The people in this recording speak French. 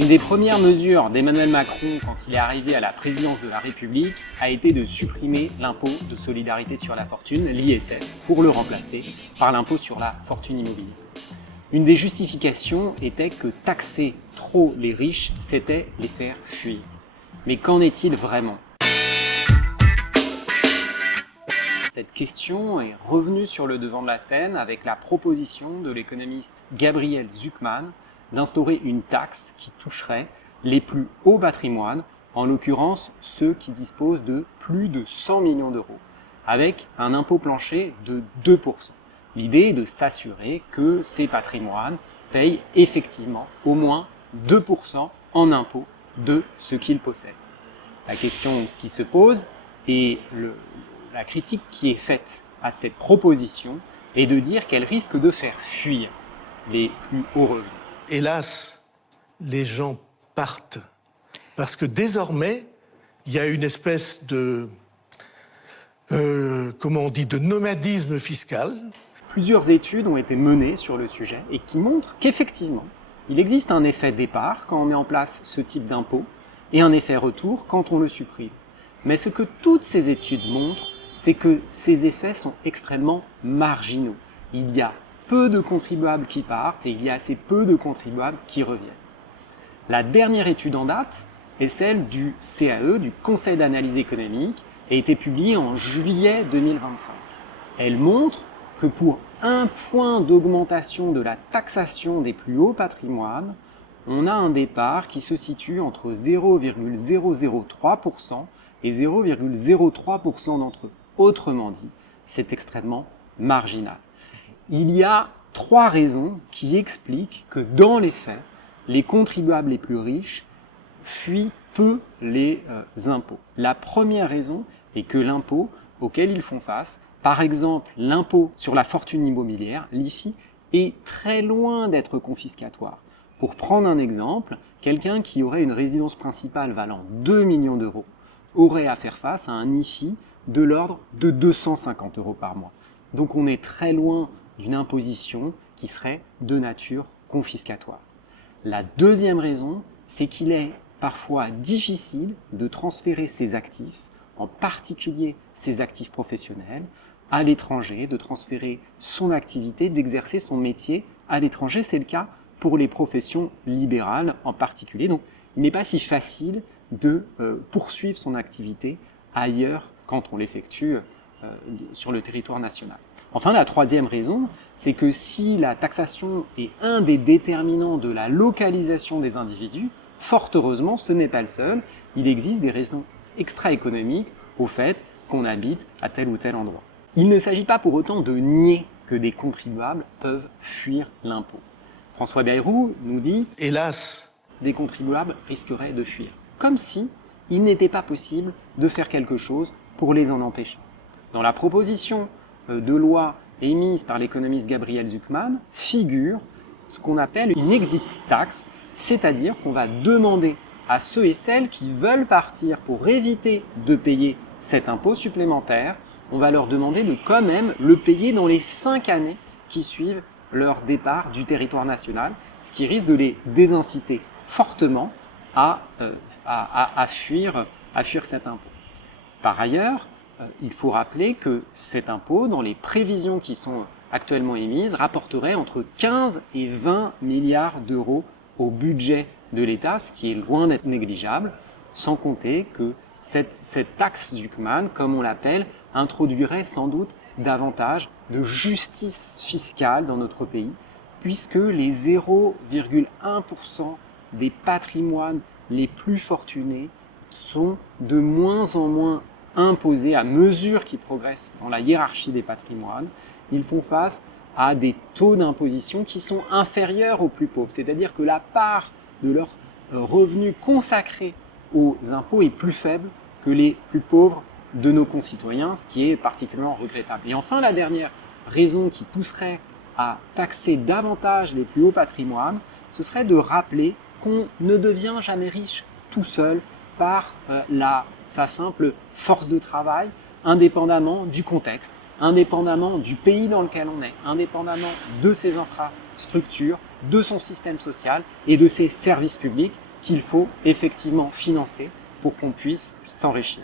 Une des premières mesures d'Emmanuel Macron quand il est arrivé à la présidence de la République a été de supprimer l'impôt de solidarité sur la fortune, l'ISF, pour le remplacer par l'impôt sur la fortune immobilière. Une des justifications était que taxer trop les riches, c'était les faire fuir. Mais qu'en est-il vraiment ? Cette question est revenue sur le devant de la scène avec la proposition de l'économiste Gabriel Zucman d'instaurer une taxe qui toucherait les plus hauts patrimoines, en l'occurrence ceux qui disposent de plus de 100 millions d'euros, avec un impôt plancher de 2%. L'idée est de s'assurer que ces patrimoines payent effectivement au moins 2% en impôts de ce qu'ils possèdent. La question qui se pose et la critique qui est faite à cette proposition est de dire qu'elle risque de faire fuir les plus hauts revenus. Hélas, les gens partent parce que désormais, il y a une espèce de, de nomadisme fiscal. Plusieurs études ont été menées sur le sujet et qui montrent qu'effectivement, il existe un effet départ quand on met en place ce type d'impôt et un effet retour quand on le supprime. Mais ce que toutes ces études montrent, c'est que ces effets sont extrêmement marginaux. Il y a peu de contribuables qui partent et il y a assez peu de contribuables qui reviennent. La dernière étude en date est celle du CAE, du Conseil d'analyse économique, et a été publiée en juillet 2025. Elle montre que pour 1 point d'augmentation de la taxation des plus hauts patrimoines, on a un départ qui se situe entre 0,003% et 0,03% d'entre eux. Autrement dit, c'est extrêmement marginal. Il y a 3 raisons qui expliquent que dans les faits, les contribuables les plus riches fuient peu les impôts. La première raison est que l'impôt auquel ils font face, par exemple l'impôt sur la fortune immobilière, l'IFI, est très loin d'être confiscatoire. Pour prendre un exemple, quelqu'un qui aurait une résidence principale valant 2 millions d'euros aurait à faire face à un IFI de l'ordre de 250 euros par mois. Donc on est très loin d'une imposition qui serait de nature confiscatoire. La deuxième raison, c'est qu'il est parfois difficile de transférer ses actifs, en particulier ses actifs professionnels, à l'étranger, de transférer son activité, d'exercer son métier à l'étranger. C'est le cas pour les professions libérales en particulier. Donc il n'est pas si facile de poursuivre son activité ailleurs quand on l'effectue sur le territoire national. Enfin, la troisième raison, c'est que si la taxation est un des déterminants de la localisation des individus, fort heureusement, ce n'est pas le seul. Il existe des raisons extra-économiques au fait qu'on habite à tel ou tel endroit. Il ne s'agit pas pour autant de nier que des contribuables peuvent fuir l'impôt. François Bayrou nous dit « Hélas, des contribuables risqueraient de fuir », comme si il n'était pas possible de faire quelque chose pour les en empêcher. Dans la proposition de loi émise par l'économiste Gabriel Zucman figure ce qu'on appelle une exit tax, c'est-à-dire qu'on va demander à ceux et celles qui veulent partir pour éviter de payer cet impôt supplémentaire, on va leur demander de quand même le payer dans les 5 années qui suivent leur départ du territoire national, ce qui risque de les désinciter fortement à fuir cet impôt. Par ailleurs, il faut rappeler que cet impôt, dans les prévisions qui sont actuellement émises, rapporterait entre 15 et 20 milliards d'euros au budget de l'État, ce qui est loin d'être négligeable, sans compter que cette taxe Zucman, comme on l'appelle, introduirait sans doute davantage de justice fiscale dans notre pays, puisque les 0,1% des patrimoines les plus fortunés sont de moins en moins imposés à mesure qu'ils progressent dans la hiérarchie des patrimoines. Ils font face à des taux d'imposition qui sont inférieurs aux plus pauvres, c'est-à-dire que la part de leurs revenus consacrés aux impôts est plus faible que les plus pauvres de nos concitoyens, ce qui est particulièrement regrettable. Et enfin, la dernière raison qui pousserait à taxer davantage les plus hauts patrimoines, ce serait de rappeler qu'on ne devient jamais riche tout seul par sa simple force de travail, indépendamment du contexte, indépendamment du pays dans lequel on est, indépendamment de ses infrastructures, de son système social et de ses services publics. qu'il faut effectivement financer pour qu'on puisse s'enrichir.